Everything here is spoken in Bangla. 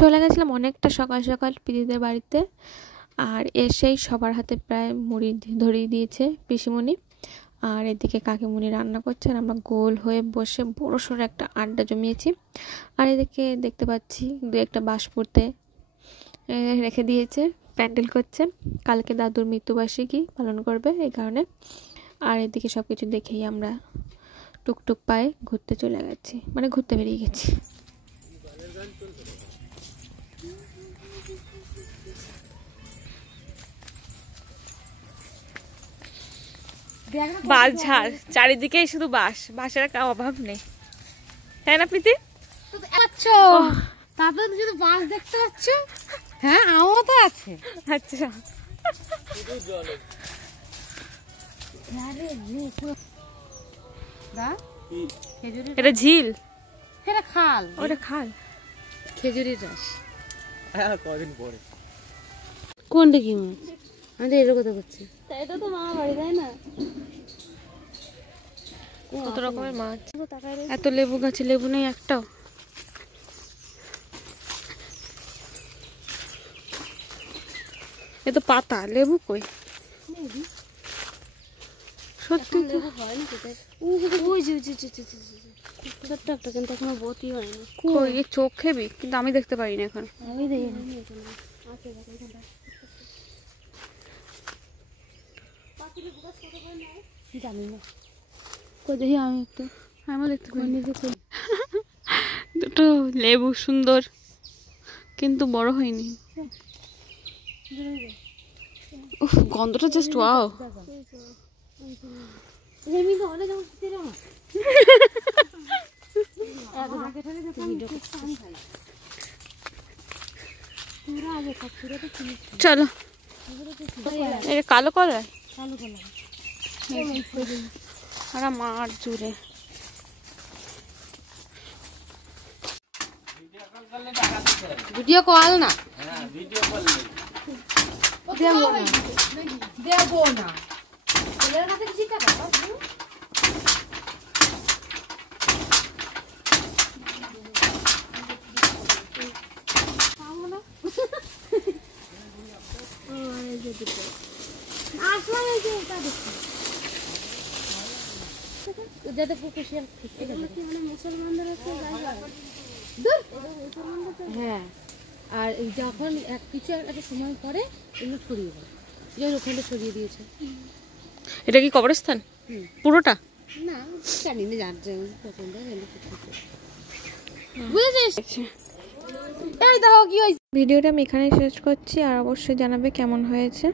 চলে গেছিলাম অনেকটা সকাল সকাল পিদিদের বাড়িতে। আর এসেই সবার হাতে প্রায় মুড়ি ধরিয়ে দিয়েছে পিসিমণি। আর এদিকে কাকিমণি রান্না করছে আর আমরা গোল হয়ে বসে বড়সড় একটা আড্ডা জমিয়েছি। আর এদিকে দেখতে পাচ্ছি দু একটা বাঁশ পড়তে রেখে দিয়েছে, প্যান্ডেল করছে, কালকে দাদুর মৃত্যুবার্ষিকী পালন করবে এই কারণে। আর এদিকে সব কিছু দেখেই আমরা টুকটুক পায়ে ঘুরতে চলে গেছি, মানে ঘুরতে বেরিয়ে গেছি। বাঁশ ঝাড় চারিদিকেই শুধু বাঁশের অভাব নেই, তাই না প্রীতি? তারপরে শুধু বাঁশ দেখতে পাচ্ছ। হ্যাঁ, আমও তো আছে। আচ্ছা, এটা ঝিল, এটা খাল, ওটা খাল। খেজুরির রস। কদিন পরে কোনটা কি মাছ? আমি এর কথা করছি। এটা তো মামা বাড়ি, তাই না? কত রকমের মাছ। এত লেবু গাছে লেবু নেই একটাও। এ তো পাতা, লেবু কই? সত্যি ছোট্ট একটা, কিন্তু এখনো বতি হয়নি। কই এ চোখ খেবি, কিন্তু আমি দেখতে পারি না এখন। আমি দেখি জানি না, কই দেখি আমি একটু। আমি দেখতে পাই দুটো লেবু সুন্দর, কিন্তু বড় হয়নি। উফ, গন্ধটা জাস্ট ওয়াও। চলো, এটা কালো কলা আর মার জুড়ে। ভিডিও কল না, দেবো না। হ্যাঁ, আর যখন কিছু একটা সময় পরে এগুলো ছড়িয়ে দেয়, যেমন ওখানে ছড়িয়ে দিয়েছে। এটা কি কবরস্থান পুরোটা? না জানি না, জানতে পছন্দ বুঝেছিস। ভিডিওটা আমি এখানে শেষ করছি, আর অবশ্যই জানাবে কেমন হয়েছে।